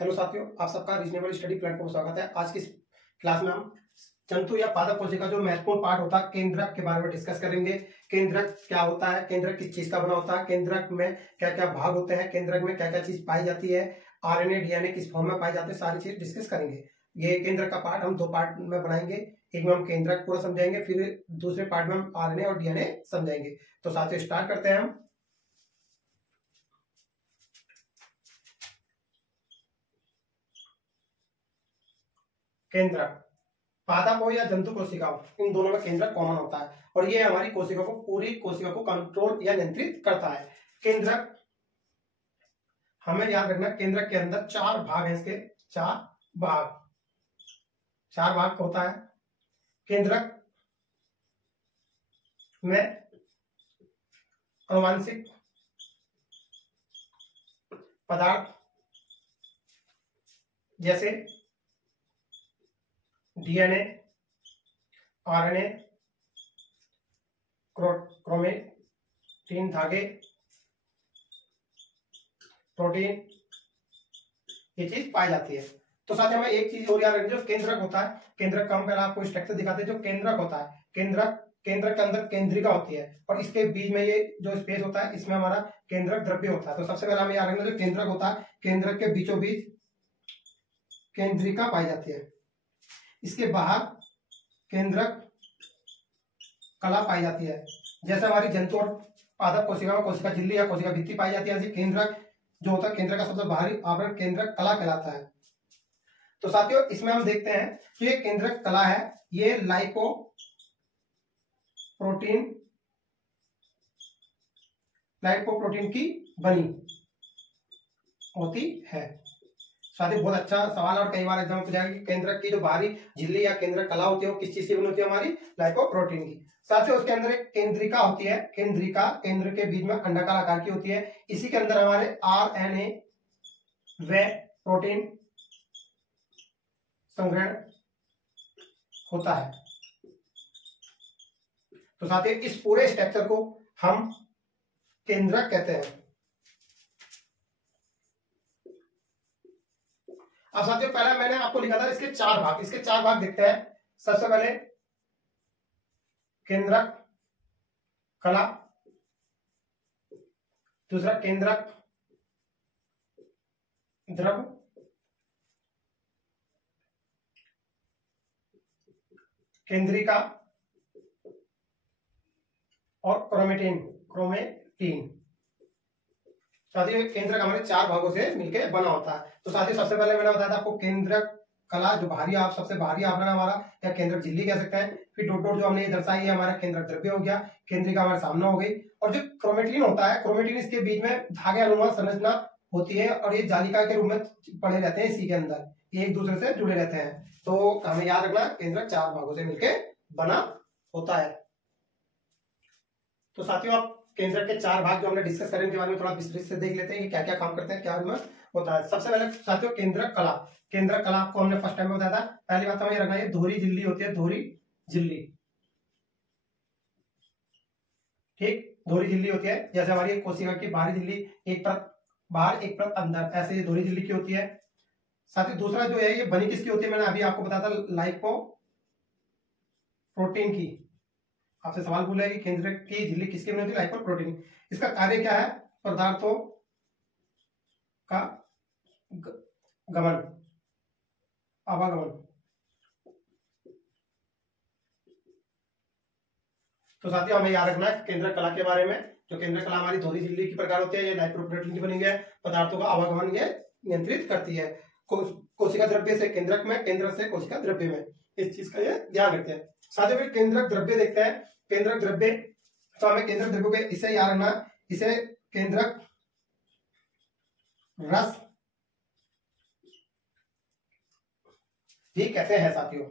Hello साथियों, आप सबका रीजनेबल स्टडी प्लेटफॉर्म में स्वागत है। आज की इस क्लास में हम जंतु या पादप कोशिका जो महत्वपूर्ण पार्ट होता है केंद्रक के बारे में डिस्कस करेंगे। केंद्रक क्या होता है, केंद्रक किस चीज का बना होता है, केंद्रक में क्या क्या भाग होते हैं, केंद्रक में क्या क्या चीज पाई जाती है, आरएनए डीएनए किस फॉर्म में पाए जाते हैं, सारी चीज डिस्कस करेंगे। ये केंद्रक का पार्ट हम दो पार्ट में बनाएंगे। एक में हम केंद्रक पूरा समझाएंगे, फिर दूसरे पार्ट में हम आरएनए और डीएनए समझाएंगे। तो साथियों स्टार्ट करते हैं हम। केंद्रक, पादप हो या जंतु कोशिका हो, इन दोनों में केंद्रक कॉमन होता है और ये हमारी कोशिका को, पूरी कोशिका को कंट्रोल या नियंत्रित करता है। केंद्रक, हमें याद रखना, केंद्रक के अंदर चार भाग हैं। इसके चार भाग होता है। केंद्रक में आनुवांशिक पदार्थ जैसे डीएनए, आरएनए, क्रोमेटिन धागे, प्रोटीन, ये चीज पाई जाती है। तो साथ हमें एक चीज और याद रखनी, जो केंद्रक होता है, केंद्रक का हम पहले आपको स्ट्रक्चर दिखाते हैं। जो केंद्रक होता है, केंद्रक के अंदर केंद्रिका होती है और इसके बीच में ये जो स्पेस होता है, इसमें हमारा केंद्रक द्रव्य होता है। तो सबसे पहले हमें याद रखना, जो केंद्रक होता है, केंद्रक के बीचों बीच केंद्रिका पाई जाती है। इसके बाहर केंद्रक कला पाई जाती है। जैसे हमारी जंतु और पादप कोशिका में कोशिका झिल्ली या कोशिका भित्ति पाई जाती है, ऐसे केंद्रक जो होता है, केंद्रक का सबसे बाहरी आवरण केंद्रक कला कहलाता है। तो साथियों इसमें हम देखते हैं कि ये केंद्रक कला है, ये लाइपोप्रोटीन की बनी होती है। साथियों बहुत अच्छा सवाल, और कई बार एग्जाम में पूछा गया कि केंद्रक की जो बाहरी झिल्ली या केंद्रक कला होती है वो किस चीज की बनी होती है, हमारी लाइपोप्रोटीन की। साथियों उसके अंदर एक केंद्रिका होती है। केंद्रिका केंद्र के बीच में अंडाकार आकार की होती है। इसी के अंदर हमारे आरएनए व प्रोटीन संग्रहण होता है। तो साथियों इस पूरे स्ट्रक्चर को हम केंद्रक कहते हैं। अब साथियों पहले मैंने आपको लिखा था इसके चार भाग, इसके चार भाग देखते हैं। सबसे पहले केंद्रक कला, दूसरा केंद्रक द्रव, केंद्रिका और क्रोमेटिन। साथियों केंद्रक हमारे चार भागों से मिलकर बना होता है। तो साथियों सबसे पहले मैंने बताया था आपको केंद्रक कला, जो बाहरी आप सबसे बाहरी आवरण हमारा, या केंद्रक झिल्ली कह सकते हैं। फिर डॉट डॉट जो हमने ये दर्शाई है हमारा केंद्रक द्रव्य हो गया, केंद्रिका हमारे सामने हो गई। और जो क्रोमेटिन होता है, क्रोमेटिन इसके बीच में धागे अनुमान संरचना होती है और ये जालिका के रूप में पड़े रहते हैं, इसी के अंदर ये एक दूसरे से जुड़े रहते हैं। तो हमें याद रखना केंद्रक चार भागों से मिलकर बना होता है। तो साथियों आप केंद्रक के चार भाग जो हमने डिस्कस करें, उनके बारे में थोड़ा विस्तृत से देख लेते हैं कि क्या क्या काम करते हैं, क्या उनमें होता है। सबसे पहले साथियों केंद्रक कला, केंद्रक कला आपको हमने फर्स्ट टाइम में बताया था। पहली बात हमें रखना है, दोहरी झिल्ली होती है, दोहरी झिल्ली। ठीक, दोहरी झिल्ली होती है। जैसे हमारी कोशिका की बाहरी झिल्ली एक परत बाहर एक परत अंदर, ऐसे ये दोहरी झिल्ली की होती है। साथ ही दूसरा जो है ये बनी किसकी होती है, मैंने अभी आपको बताया था, लाइपोप्रोटीन की। आपसे सवाल पूछा है कि केंद्रक की झिल्ली किसकी बनी होती है, लाइपोप्रोटीन। इसका कार्य क्या है, पदार्थों का गमन, आवागमन। तो साथियों हमें याद रखना है केंद्रक कला के बारे में। जो केंद्रक कला हमारी दोहरी झिल्ली की प्रकार होती है, ये लाइपोप्रोटीन की बनी है, पदार्थों का आवागमन ये नियंत्रित करती है। कोशिका द्रव्य से केंद्रक में, केंद्र से कोशिका द्रव्य में, इस चीज का ये ध्यान रखते हैं। साथियों फिर केंद्रक द्रव्य देखते हैं। केंद्रक द्रव्य, तो हमें केंद्रक द्रव्य को इसे याद रखना, इसे केंद्रक रस भी कहते हैं। साथियों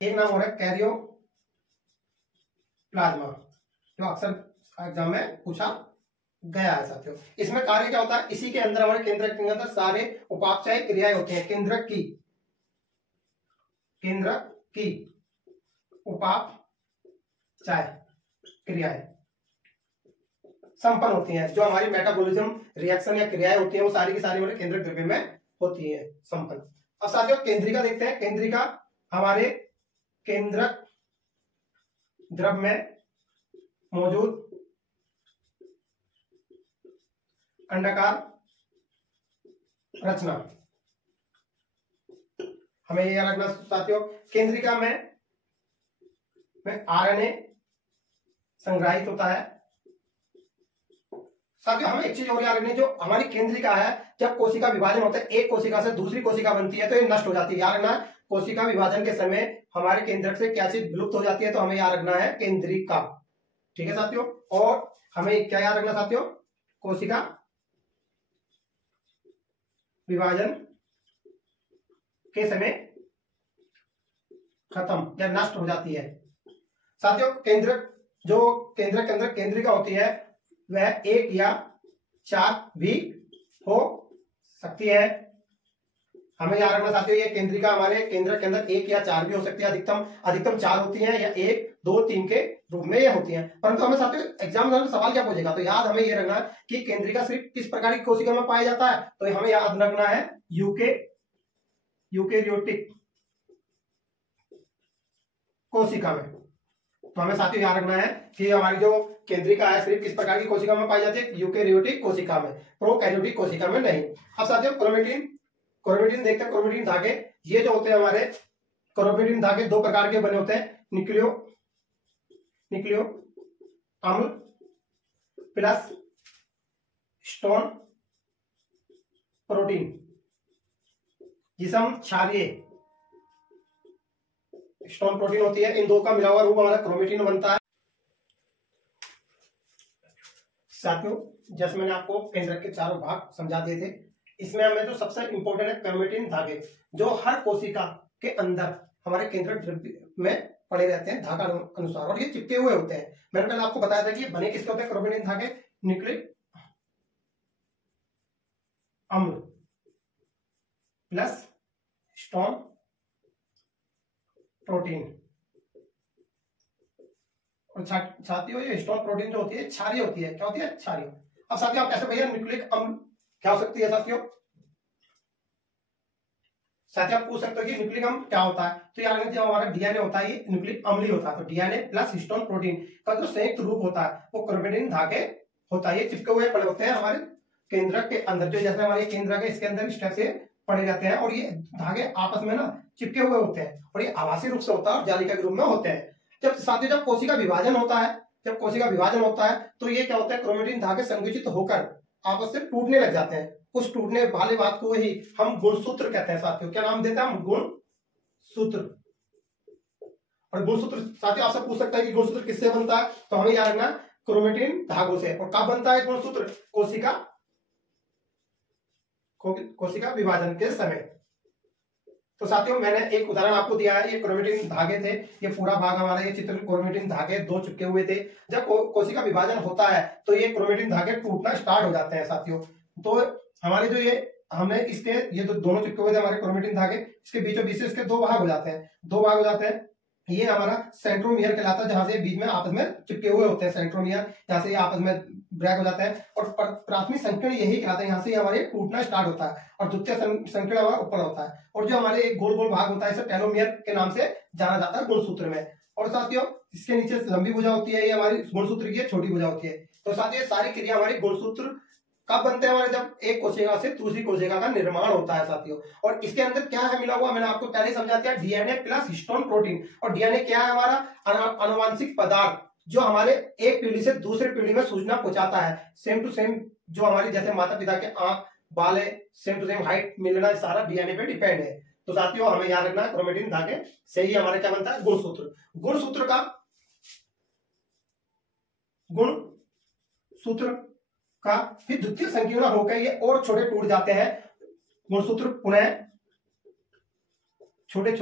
एक नाम हो रहा है कैरियो प्लाज्मा, जो अक्सर एग्जाम में पूछा गया है। साथियों इसमें कार्य क्या होता है, इसी के अंदर हमारे केंद्रक के अंदर सारे उपापचय क्रियाएं होती हैं। केंद्रक की उपापचय क्रियाएं। संपन्न होती हैं। जो हमारी मेटाबॉलिज्म रिएक्शन या क्रियाएं होती हैं वो सारी की सारी हमारे केंद्रक द्रव्य में होती है संपन्न। अब साथियों केंद्रिका देखते हैं। केंद्रिका हमारे केंद्रक द्रव्य में मौजूद अंडाकार रचना, हमें यह रखना साथियों। केंद्रिका में आरएनए संग्रहित होता है। साथियों हमें एक चीज और याद रखनी, जो हमारी केंद्रिका है, जब कोशिका विभाजन होता है एक कोशिका से दूसरी कोशिका बनती है तो ये नष्ट हो जाती है। याद रखना कोशिका विभाजन के समय हमारे केंद्रक से क्या चीज विलुप्त हो जाती है, तो हमें याद रखना है केंद्रिका। ठीक है साथियों। और हमें क्या याद रखना साथियों, कोशिका विभाजन के समय खत्म या नष्ट हो जाती है। साथियों केंद्रक, जो केंद्रक के अंदर केंद्रिका होती है वह 1 या 4 भी हो सकती है। हमें याद रखना साथियों ये केंद्रिका हमारे केंद्रक के अंदर 1 या 4 भी हो सकती है। अधिकतम 4 होती है या 1, 2, 3 के रूप में ये होती है। परंतु हमें साथियों एग्जाम में सवाल क्या पूछेगा, तो याद हमें ये रखना कि केंद्रिका सिर्फ किस प्रकार की कोशिका में पाया जाता है, तो हमें याद रखना है यूकेरियोटिक कोशिका में। तो हमें साथियों याद रखना है कि हमारी जो केंद्रिका है सिर्फ किस प्रकार की कोशिका में पाई जाती है, यूकेरियोटिक कोशिका में, प्रोकैरियोटिक कोशिका में नहीं। अब साथियों क्रोमेटिन देखते हैं। क्रोमेटिन धागे ये जो होते हैं हमारे क्रोमेटिन धागे 2 प्रकार के बने होते हैं, न्यूक्लियो अम्ल प्लस स्टोन प्रोटीन, जिसे हम क्षारीय स्टोन प्रोटीन होती है। इन दो का मिला हुआ रूप हमारा क्रोमेटिन बनता है। साथियों जैसे मैंने आपको केंद्रक के चारों भाग समझा दिए थे, इसमें हमें जो सबसे इंपॉर्टेंट है क्रोमेटिन धागे, जो हर कोशिका के अंदर हमारे केंद्रक द्रव्य में पड़े रहते हैं धागा अनुसार, और ये चिपके हुए होते हैं। मैंने पहले आपको बताया था कि बने किसके होते हैं क्रोमेटिन धागे, न्यूक्लिक अम्ल प्लस स्टोन प्रोटीन। और साथियों ये स्टोन प्रोटीन जो होती है क्षारीय होती है। क्या होती है? क्षारीय। अब साथियों आप कैसे भैया न्यूक्लिक अम्ल क्या हो सकती है साथियों आप पूछ सकते हो कि न्यूक्लिक अम्ल क्या होता है, तो यार जब हमारा डीएनए होता है ये न्यूक्लिक अम्ल ही होता है। तो डीएनए प्लस हिस्टोन प्रोटीन का जो संयुक्त रूप होता है वो क्रोमेटिन धागे होता है। ये चिपके हुए पड़े होते हैं हमारे केंद्रक के अंदर, जो जैसे हमारे केंद्रक है इसके अंदर इस टाइप से पड़े रहते हैं, और ये धागे आपस में ना चिपके हुए होते हैं, और ये आभासी रूप से होता है और जालिका के रूप में होते हैं। जब साथियों जब कोशिका विभाजन होता है, तो ये क्या होता है क्रोमेटिन धागे संकुचित होकर आपस से टूटने लग जाते हैं। उस टूटने वाले बात को ही हम गुणसूत्र कहते हैं साथियों। क्या नाम देते हैं हम? गुणसूत्र। और गुणसूत्र साथियों आपसे पूछ सकता है कि गुणसूत्र किससे बनता है, तो हमें याद रखना क्रोमेटिन धागों से। और कब बनता है गुणसूत्र? कोशिका विभाजन के समय। तो साथियों मैंने एक उदाहरण आपको दिया है, ये क्रोमेटिन धागे थे, ये पूरा भाग हमारा ये चित्र क्रोमेटिन धागे 2 चिपके हुए थे। जब कोशिका विभाजन होता है तो ये क्रोमेटिन धागे टूटना स्टार्ट हो जाते हैं साथियों। तो हमारे जो ये हमने इसके ये जो दोनों चिपके हुए थे हमारे क्रोमेटिन धागे, इसके बीचों बीच से इसके 2 भाग हो जाते हैं। ये हमारा सेंट्रोमियर कहलाता है, जहां से बीच में आपस में चिपके हुए होते हैं सेंट्रोमियर, यहाँ से आपस में ब्रेक हो जाता है। और प्राथमिक संकीर्ण यही कहलाता है, यहाँ से हमारे टूटना स्टार्ट होता है, और द्वितीय संकीर्ण हमारा ऊपर होता है। और जो हमारे एक गोल गोल भाग होता है इसे टेलोमियर के नाम से जाना जाता है गुणसूत्र में। और साथियों इसके नीचे लंबी भुजा होती है, ये हमारी गुणसूत्र की छोटी भुजा होती है। तो साथियों सारी क्रिया हमारी गुणसूत्र कब बनते हैं हमारे, जब एक कोशिका से दूसरी कोशिका का निर्माण होता है साथियों। और इसके अंदर क्या है मिला हुआ, मैंने आपको पहले ही समझा दिया, डीएनए प्लस हिस्टोन प्रोटीन। और डीएनए क्या है हमारा? आनुवांशिक पदार्थ जो हमारे एक पीढ़ी से दूसरी पीढ़ी में सूचना पहुंचाता है। सेम टू सेम जो हमारी जैसे माता पिता के आंख बाल है, सेम टू सेम हाइट मिलना, सारा डीएनए पे डिपेंड है। तो साथियों हमें याद रखना क्रोमेटिन धागे से ही हमारे क्या बनता है गुणसूत्र। गुणसूत्र का फिर द्वितीय संकीर्ण होकर ये और छोटे टूट जाते हैं। गुणसूत्र पुनः छोटे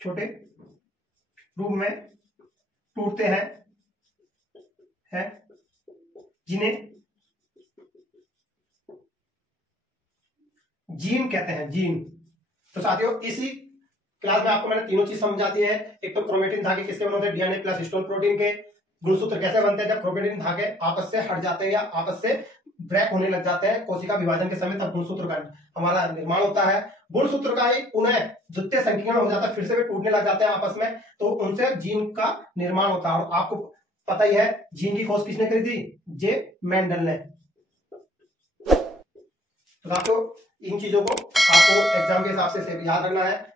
छोटे रूप में टूटते हैं जिन्हें जीन कहते हैं, जीन। तो साथियों इसी क्लास में आपको मैंने तीनों चीज समझा दी है। एक तो क्रोमेटिन धागे किसके बने होते हैं? डीएनए प्लस हिस्टोन प्रोटीन के। गुणसूत्र कैसे बनते हैं? जब क्रोमेटिन धागे आपस से हट जाते हैं या आपस से ब्रेक होने लग जाते हैं कोशिका विभाजन के समय, तब गुणसूत्र का हमारा निर्माण होता है। गुणसूत्र का ही पुनः द्वितीय संकीर्ण हो जाता है, फिर से वे टूटने लग जाते हैं आपस में, तो उनसे जीन का निर्माण होता है। और आपको पता ही है जीन की खोज किसने करी थी? जे मेंडल ने। तो आपको इन चीजों को आपको एग्जाम के हिसाब से याद रखना है।